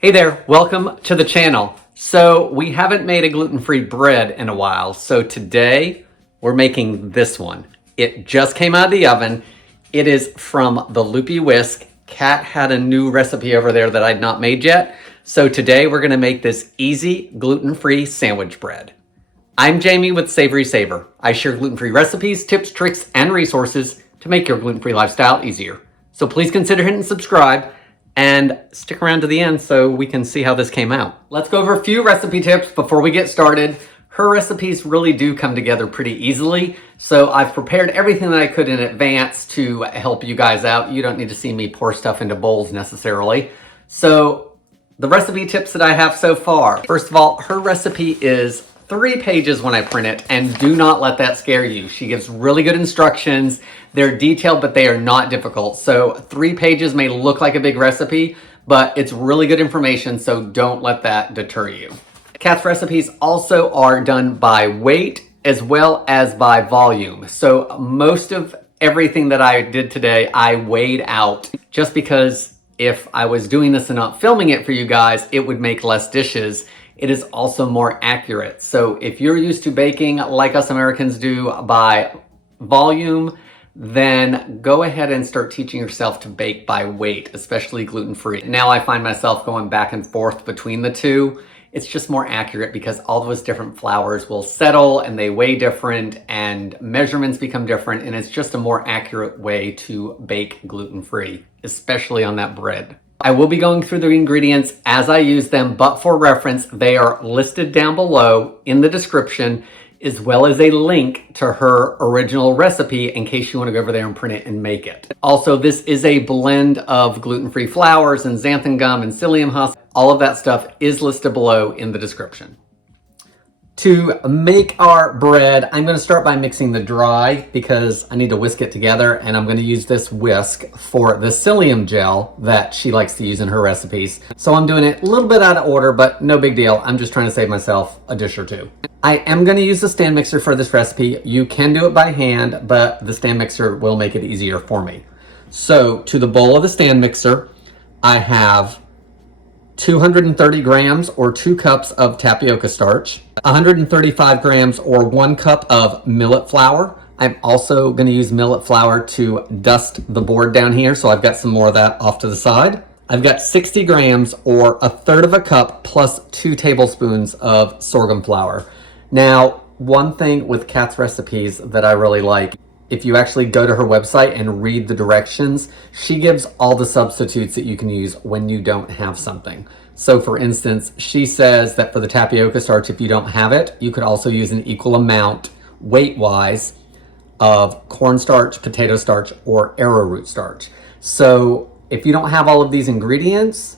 Hey there, welcome to the channel. So we haven't made a gluten-free bread in a while, so today we're making this one. It just came out of the oven. It is from the Loopy Whisk. Kat had a new recipe over there that I'd not made yet. So today we're gonna make this easy gluten-free sandwich bread. I'm Jamie with SavorySaver. I share gluten-free recipes, tips, tricks, and resources to make your gluten-free lifestyle easier. So please consider hitting subscribe and stick around to the end so we can see how this came out. Let's go over a few recipe tips before we get started. Her recipes really do come together pretty easily, so I've prepared everything that I could in advance to help you guys out. You don't need to see me pour stuff into bowls necessarily. So the recipe tips that I have so far. First of all, her recipe is 3 pages when I print it, and do not let that scare you. She gives really good instructions. They're detailed, but they are not difficult. So 3 pages may look like a big recipe, but it's really good information, so don't let that deter you. Kat's recipes also are done by weight as well as by volume. So most of everything that I did today, I weighed out just because if I was doing this and not filming it for you guys, it would make less dishes. It is also more accurate. So if you're used to baking like us Americans do by volume, then go ahead and start teaching yourself to bake by weight, especially gluten-free. Now I find myself going back and forth between the two. It's just more accurate because all those different flours will settle and they weigh different and measurements become different, and it's just a more accurate way to bake gluten-free, especially on that bread. I will be going through the ingredients as I use them, but for reference, they are listed down below in the description, as well as a link to her original recipe in case you want to go over there and print it and make it. Also, this is a blend of gluten-free flours and xanthan gum and psyllium husk. All of that stuff is listed below in the description. To make our bread, I'm going to start by mixing the dry because I need to whisk it together, and I'm going to use this whisk for the psyllium gel that she likes to use in her recipes. So I'm doing it a little bit out of order, but no big deal. I'm just trying to save myself a dish or two. I am going to use the stand mixer for this recipe. You can do it by hand, but the stand mixer will make it easier for me. So to the bowl of the stand mixer, I have 230 grams or 2 cups of tapioca starch, 135 grams or 1 cup of millet flour. I'm also going to use millet flour to dust the board down here, so I've got some more of that off to the side. I've got 60 grams or 1/3 of a cup plus 2 tablespoons of sorghum flour. Now, one thing with Kat's recipes that I really like, if you actually go to her website and read the directions, she gives all the substitutes that you can use when you don't have something. So for instance, she says that for the tapioca starch, if you don't have it, you could also use an equal amount weight-wise of cornstarch, potato starch, or arrowroot starch. So if you don't have all of these ingredients,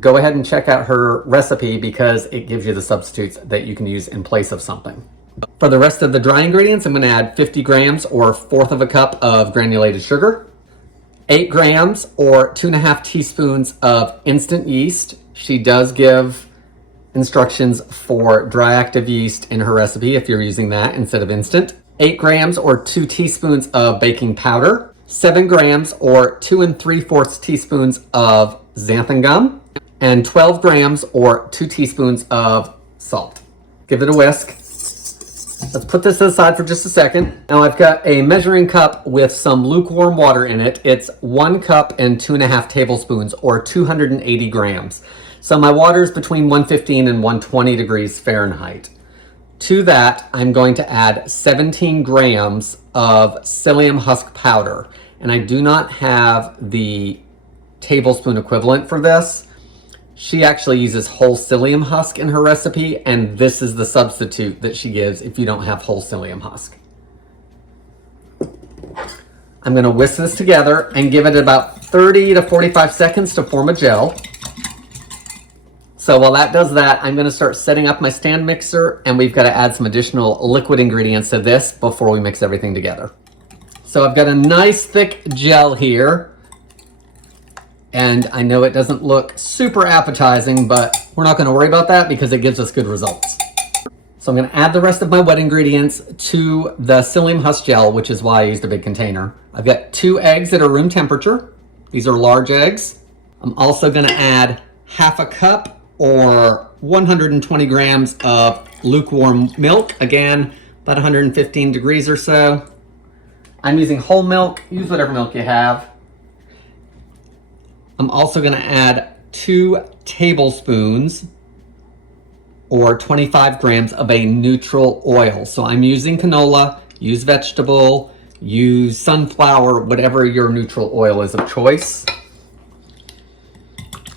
go ahead and check out her recipe because it gives you the substitutes that you can use in place of something. For the rest of the dry ingredients, I'm going to add 50 grams or 1/4 of a cup of granulated sugar, 8 grams or 2.5 teaspoons of instant yeast. She does give instructions for dry active yeast in her recipe if you're using that instead of instant. 8 grams or 2 teaspoons of baking powder, 7 grams or 2 3/4 teaspoons of xanthan gum, and 12 grams or 2 teaspoons of salt. Give it a whisk. Let's put this aside for just a second. Now I've got a measuring cup with some lukewarm water in it. It's 1 cup and 2.5 tablespoons or 280 grams. So my water is between 115 and 120 degrees Fahrenheit. To that, I'm going to add 17 grams of psyllium husk powder. And I do not have the tablespoon equivalent for this. She actually uses whole psyllium husk in her recipe, and this is the substitute that she gives if you don't have whole psyllium husk. I'm going to whisk this together and give it about 30 to 45 seconds to form a gel. So while that does that, I'm going to start setting up my stand mixer, and we've got to add some additional liquid ingredients to this before we mix everything together. So I've got a nice thick gel here. And I know it doesn't look super appetizing, but we're not going to worry about that because it gives us good results. So I'm going to add the rest of my wet ingredients to the psyllium husk gel, which is why I used a big container. I've got 2 eggs that are room temperature. These are large eggs. I'm also going to add half a cup or 120 grams of lukewarm milk. Again, about 115 degrees or so. I'm using whole milk. Use whatever milk you have. I'm also going to add 2 tablespoons or 25 grams of a neutral oil. So I'm using canola, use vegetable, use sunflower, whatever your neutral oil is of choice.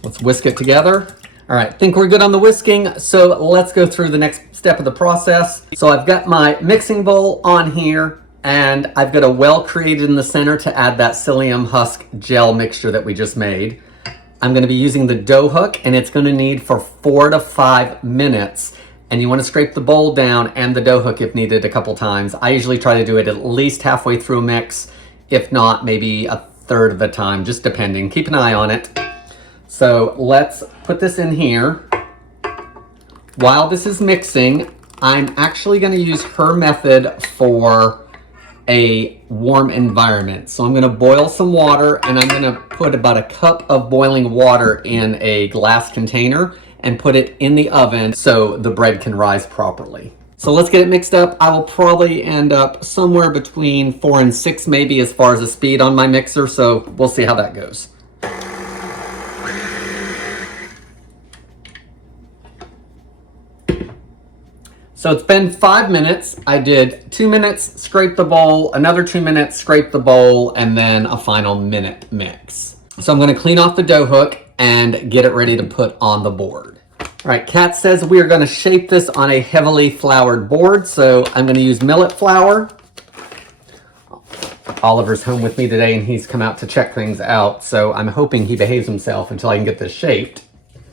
Let's whisk it together. All right, think we're good on the whisking, so let's go through the next step of the process. So I've got my mixing bowl on here, and I've got a well created in the center to add that psyllium husk gel mixture that we just made. I'm gonna be using the dough hook, and it's gonna need for 4 to 5 minutes. And you wanna scrape the bowl down and the dough hook if needed a couple times. I usually try to do it at least halfway through a mix. If not, maybe a third of the time, just depending. Keep an eye on it. So let's put this in here. While this is mixing, I'm actually gonna use her method for a warm environment. So I'm gonna boil some water, and I'm gonna put about a cup of boiling water in a glass container and put it in the oven so the bread can rise properly. So let's get it mixed up. I will probably end up somewhere between 4 and 6 maybe as far as the speed on my mixer, so we'll see how that goes. So it's been 5 minutes. I did 2 minutes, scrape the bowl, another 2 minutes, scrape the bowl, and then a final minute mix. So I'm gonna clean off the dough hook and get it ready to put on the board. All right, Kat says we are gonna shape this on a heavily floured board. So I'm gonna use millet flour. Oliver's home with me today and he's come out to check things out. So I'm hoping he behaves himself until I can get this shaped.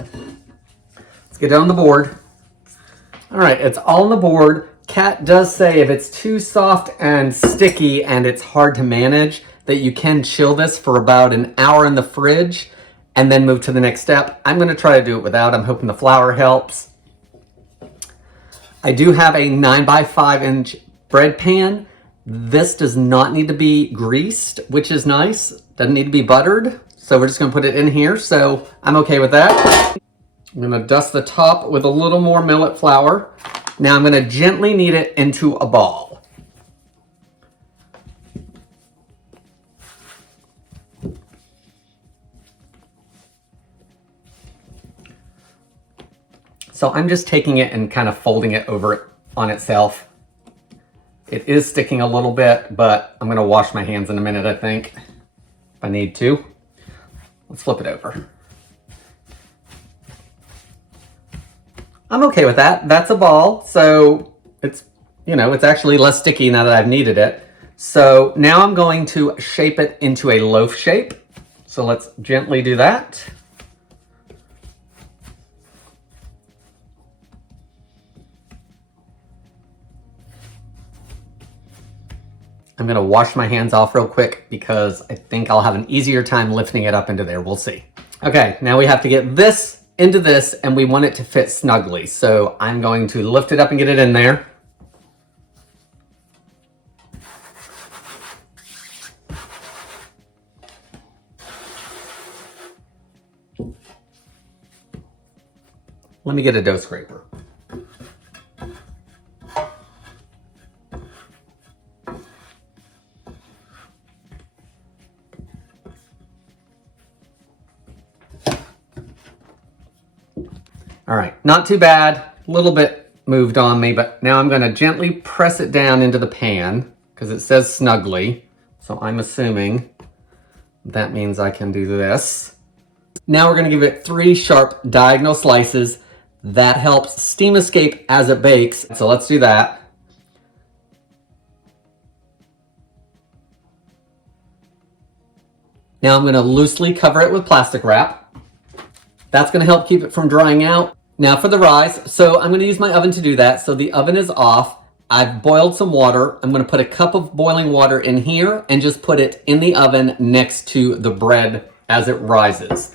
Let's get it on the board. All right, it's all on the board. Kat does say if it's too soft and sticky and it's hard to manage, that you can chill this for about an hour in the fridge and then move to the next step. I'm gonna try to do it without. I'm hoping the flour helps. I do have a 9x5" bread pan. This does not need to be greased, which is nice. Doesn't need to be buttered. So we're just gonna put it in here. So I'm okay with that. I'm gonna dust the top with a little more millet flour. Now I'm gonna gently knead it into a ball. So I'm just taking it and kind of folding it over on itself. It is sticking a little bit, but I'm gonna wash my hands in a minute, I think, if I need to. Let's flip it over. I'm okay with that. That's a ball, so it's, you know, it's actually less sticky now that I've kneaded it. So now I'm going to shape it into a loaf shape. So let's gently do that. I'm gonna wash my hands off real quick because I think I'll have an easier time lifting it up into there. We'll see. Okay, now we have to get this into this and we want it to fit snugly. So I'm going to lift it up and get it in there. Let me get a dough scraper. All right, not too bad. A little bit moved on me, but now I'm gonna gently press it down into the pan because it says snugly. So I'm assuming that means I can do this. Now we're gonna give it 3 sharp diagonal slices. That helps steam escape as it bakes. So let's do that. Now I'm gonna loosely cover it with plastic wrap. That's gonna help keep it from drying out. Now for the rise, so I'm gonna use my oven to do that. So the oven is off. I've boiled some water. I'm gonna put a cup of boiling water in here and just put it in the oven next to the bread as it rises.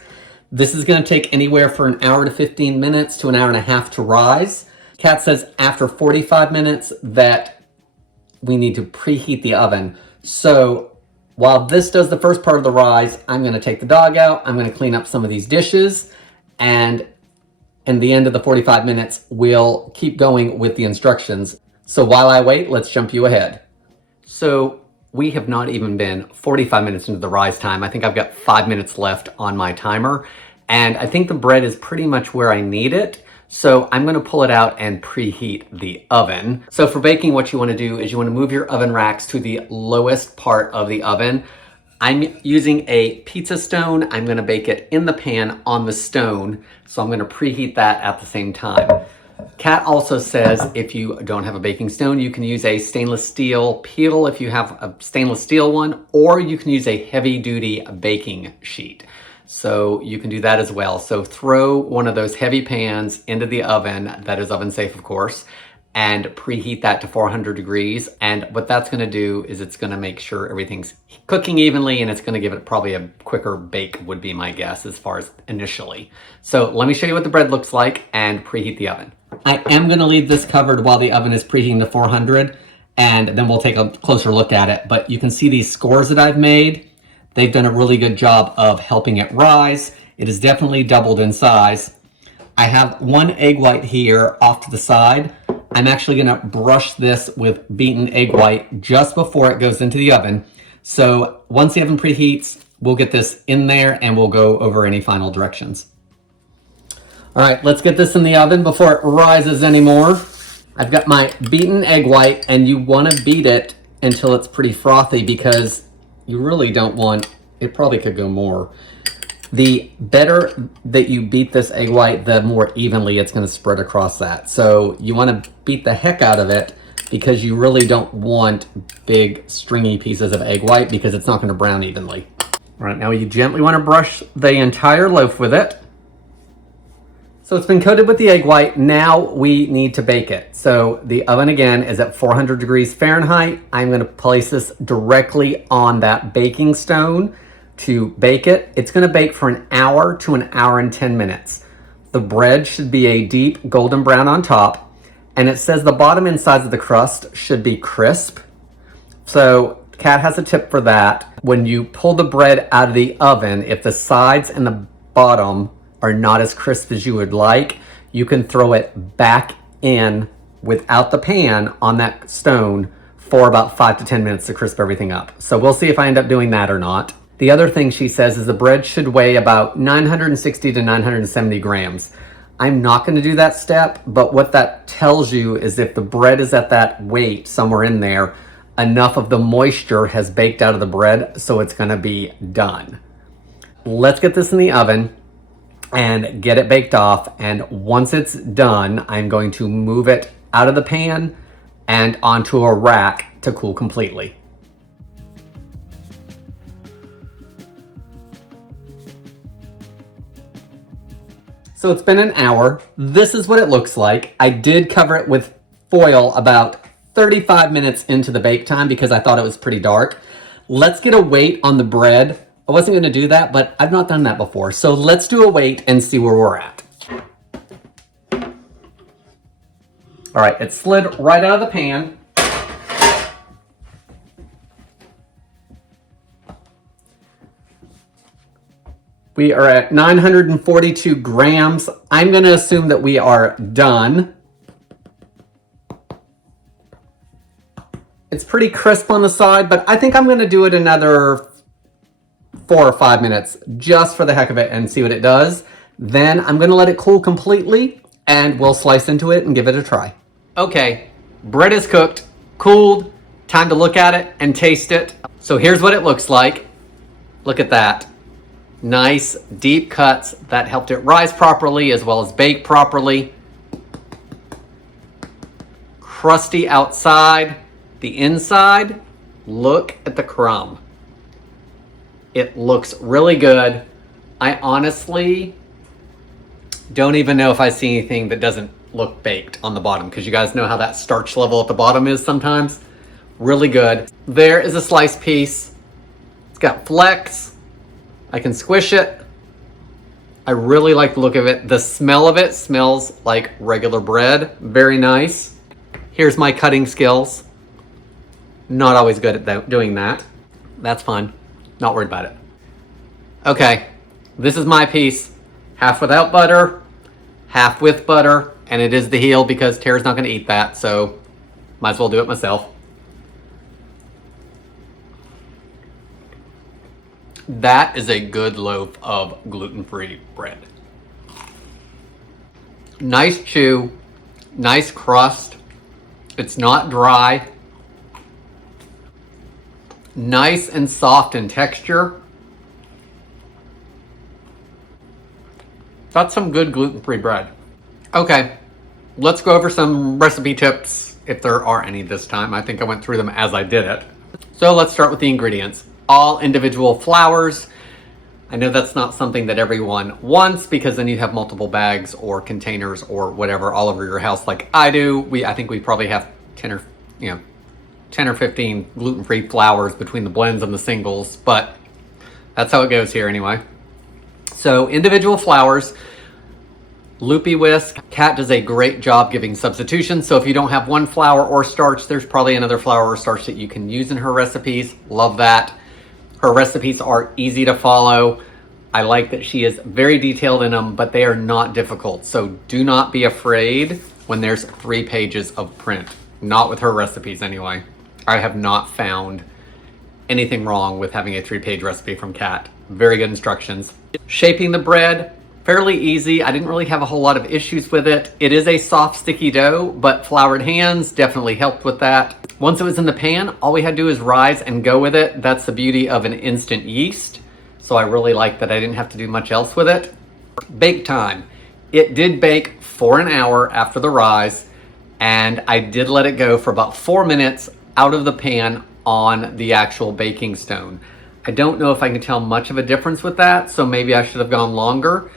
This is gonna take anywhere from an hour to 15 minutes to an hour and a half to rise. Kat says after 45 minutes that we need to preheat the oven. So while this does the first part of the rise, I'm gonna take the dog out. I'm gonna clean up some of these dishes. And in the end of the 45 minutes, we'll keep going with the instructions. So while I wait, let's jump you ahead. So we have not even been 45 minutes into the rise time. I think I've got 5 minutes left on my timer, and I think the bread is pretty much where I need it. So I'm gonna pull it out and preheat the oven. So for baking, what you wanna do is you wanna move your oven racks to the lowest part of the oven. I'm using a pizza stone. I'm gonna bake it in the pan on the stone. So I'm gonna preheat that at the same time. Kat also says if you don't have a baking stone, you can use a stainless steel peel if you have a stainless steel one, or you can use a heavy duty baking sheet. So you can do that as well. So throw one of those heavy pans into the oven, that is oven safe of course, and preheat that to 400 degrees. And what that's gonna do is it's gonna make sure everything's cooking evenly, and it's gonna give it probably a quicker bake would be my guess as far as initially. So let me show you what the bread looks like and preheat the oven. I am gonna leave this covered while the oven is preheating to 400, and then we'll take a closer look at it. But you can see these scores that I've made. They've done a really good job of helping it rise. It has definitely doubled in size. I have one egg white here off to the side. I'm actually gonna brush this with beaten egg white just before it goes into the oven. So once the oven preheats, we'll get this in there and we'll go over any final directions. All right, let's get this in the oven before it rises anymore. I've got my beaten egg white, and you wanna beat it until it's pretty frothy because you really don't want, it probably could go more. The better that you beat this egg white, the more evenly it's gonna spread across that. So you wanna beat the heck out of it because you really don't want big stringy pieces of egg white because it's not gonna brown evenly. All right, now you gently wanna brush the entire loaf with it. So it's been coated with the egg white. Now we need to bake it. So the oven again is at 400 degrees Fahrenheit. I'm gonna place this directly on that baking stone to bake it. It's gonna bake for an hour to an hour and 10 minutes. The bread should be a deep golden brown on top, and it says the bottom and sides of the crust should be crisp. So Kat has a tip for that. When you pull the bread out of the oven, if the sides and the bottom are not as crisp as you would like, you can throw it back in without the pan on that stone for about 5 to 10 minutes to crisp everything up. So we'll see if I end up doing that or not. The other thing she says is the bread should weigh about 960 to 970 grams. I'm not going to do that step, but what that tells you is if the bread is at that weight somewhere in there, enough of the moisture has baked out of the bread, so it's going to be done. Let's get this in the oven and get it baked off, and once it's done, I'm going to move it out of the pan and onto a rack to cool completely. So it's been an hour. This is what it looks like. I did cover it with foil about 35 minutes into the bake time because I thought it was pretty dark. Let's get a weight on the bread. I wasn't gonna do that, but I've not done that before. So let's do a weight and see where we're at. All right, it slid right out of the pan. We are at 942 grams. I'm gonna assume that we are done. It's pretty crisp on the side, but I think I'm gonna do it another 4 or 5 minutes just for the heck of it and see what it does. Then I'm gonna let it cool completely and we'll slice into it and give it a try. Okay, bread is cooked, cooled, time to look at it and taste it. So here's what it looks like. Look at that. Nice deep cuts that helped it rise properly as well as bake properly. Crusty outside, the inside, look at the crumb. It looks really good. I honestly don't even know if I see anything that doesn't look baked on the bottom because you guys know how that starch level at the bottom is sometimes. Really good. There is a sliced piece. It's got flecks. I can squish it. I really like the look of it. The smell of it smells like regular bread. Very nice. Here's my cutting skills. Not always good at doing that. That's fine. Not worried about it. Okay, this is my piece. half without butter, half with butter, and it is the heel because Tara's not going to eat that, so might as well do it myself. That is a good loaf of gluten-free bread. Nice chew, nice crust. It's not dry. Nice and soft in texture. That's some good gluten-free bread. Okay, let's go over some recipe tips, if there are any this time. I think I went through them as I did it. So let's start with the ingredients. All individual flours. I know that's not something that everyone wants because then you have multiple bags or containers or whatever all over your house like I do. I think we probably have 10 or 15 gluten-free flours between the blends and the singles, but that's how it goes here anyway. So individual flours, Loopy Whisk. Kat does a great job giving substitutions. So if you don't have one flour or starch, there's probably another flour or starch that you can use in her recipes. Love that. Her recipes are easy to follow. I like that she is very detailed in them, but they are not difficult. So do not be afraid when there's 3 pages of print. Not with her recipes anyway. I have not found anything wrong with having a 3-page recipe from Kat. Very good instructions. Shaping the bread, fairly easy. I didn't really have a whole lot of issues with it. It is a soft, sticky dough, but floured hands definitely helped with that. Once it was in the pan, all we had to do is rise and go with it. That's the beauty of an instant yeast. So I really like that I didn't have to do much else with it. Bake time. It did bake for an hour after the rise, and I did let it go for about 4 minutes out of the pan on the actual baking stone. I don't know if I can tell much of a difference with that, so maybe I should have gone longer,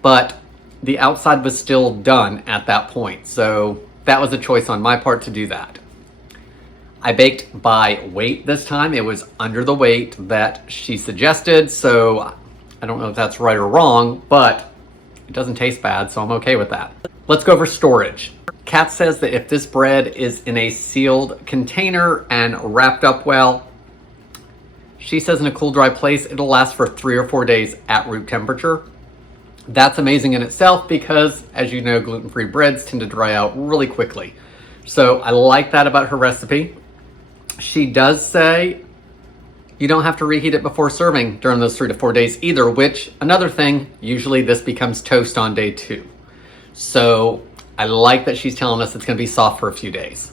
but the outside was still done at that point. So that was a choice on my part to do that. I baked by weight this time. It was under the weight that she suggested, so I don't know if that's right or wrong, but it doesn't taste bad, so I'm okay with that. Let's go over storage. Kat says that if this bread is in a sealed container and wrapped up well, she says in a cool, dry place, it'll last for 3 or 4 days at room temperature. That's amazing in itself because, as you know, gluten-free breads tend to dry out really quickly. So I like that about her recipe. She does say you don't have to reheat it before serving during those 3 to 4 days either, which, another thing, usually this becomes toast on day 2. So I like that she's telling us it's going to be soft for a few days.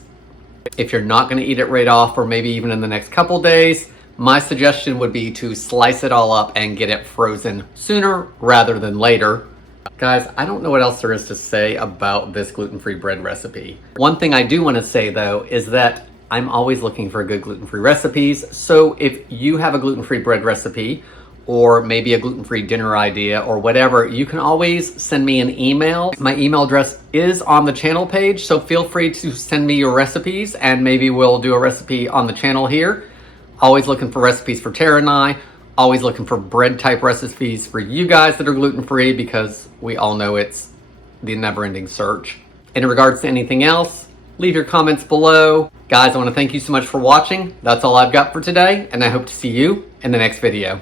If you're not going to eat it right off, or maybe even in the next couple days, my suggestion would be to slice it all up and get it frozen sooner rather than later. Guys, I don't know what else there is to say about this gluten-free bread recipe. One thing I do want to say though is that I'm always looking for good gluten-free recipes. So if you have a gluten-free bread recipe or maybe a gluten-free dinner idea or whatever, you can always send me an email. My email address is on the channel page, so feel free to send me your recipes and maybe we'll do a recipe on the channel here. Always looking for recipes for Tara and I. Always looking for bread type recipes for you guys that are gluten-free because we all know it's the never-ending search. In regards to anything else, leave your comments below. Guys, I want to thank you so much for watching. That's all I've got for today, and I hope to see you in the next video.